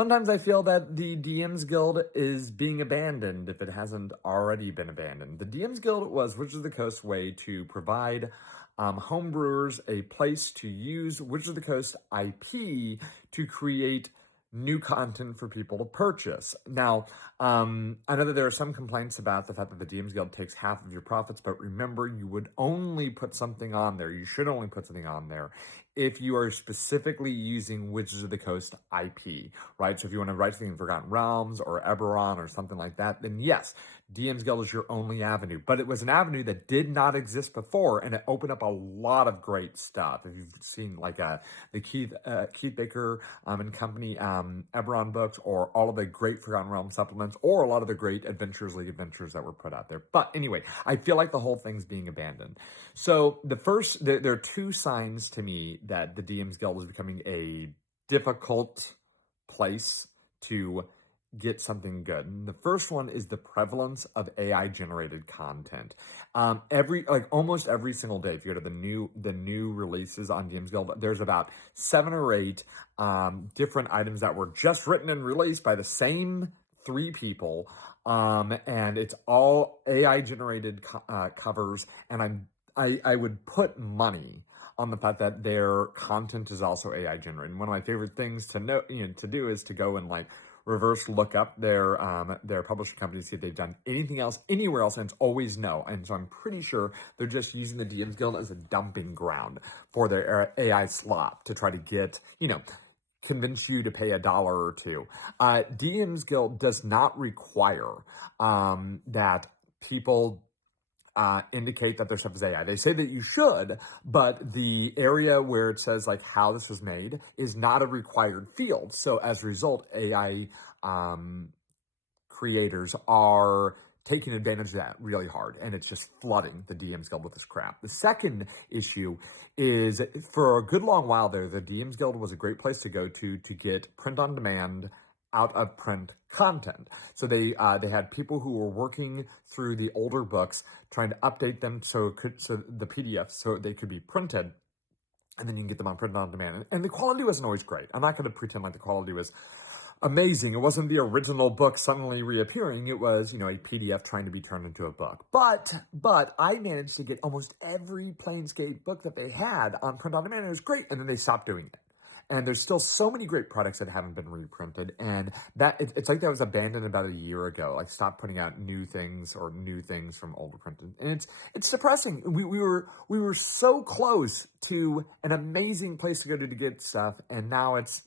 Sometimes I feel that the DMs Guild is being abandoned if it hasn't already been abandoned. The DMs Guild was Wizards of the Coast's way to provide homebrewers a place to use Wizards of the Coast IP to create new content for people to purchase. Now, I know that there are some complaints about the fact that the DMs Guild takes half of your profits, but remember, you would only put something on there. You should only put something on there if you are specifically using Wizards of the Coast IP, right? So if you want to write something in Forgotten Realms or Eberron or something like that, then yes, DMs Guild is your only avenue. But it was an avenue that did not exist before, and it opened up a lot of great stuff. If you've seen like the Keith Baker and Company Eberron books, or all of the great Forgotten Realms supplements, or a lot of the great Adventures League adventures that were put out there. But anyway, I feel like the whole thing's being abandoned. So there are two signs to me that the DMs Guild is becoming a difficult place to get something good. And the first one is the prevalence of AI generated content. Almost every single day, if you go to the new releases on DMs Guild, there's about 7 or 8 different items that were just written and released by the same 3 people, and it's all AI generated covers. And I would put money on the fact that their content is also AI generated. And one of my favorite things to do is to go and like reverse look up their publishing company, see if they've done anything else anywhere else, and it's always no. And so I'm pretty sure they're just using the DMs Guild as a dumping ground for their AI slop to try to get, convince you to pay $1 or $2. DMs Guild does not require that people indicate that their stuff is AI. They say that you should, but the area where it says like how this was made is not a required field. So as a result, AI creators are taking advantage of that really hard, and it's just flooding the DMs Guild with this crap. The second issue is, for a good long while there, the DMs Guild was a great place to go to get print on demand, out of print content. So they had people who were working through the older books, trying to update them so the PDFs so they could be printed, and then you can get them on print on demand. And the quality wasn't always great. I'm not going to pretend like the quality was amazing. It wasn't the original book suddenly reappearing. It was, a PDF trying to be turned into a book. But I managed to get almost every Planescape book that they had on print on demand. It was great, and then they stopped doing it. And there's still so many great products that haven't been reprinted, and it's like that was abandoned about a year ago. Like, stop putting out new things from older printed, and it's depressing. We were so close to an amazing place to go to get stuff, and now it's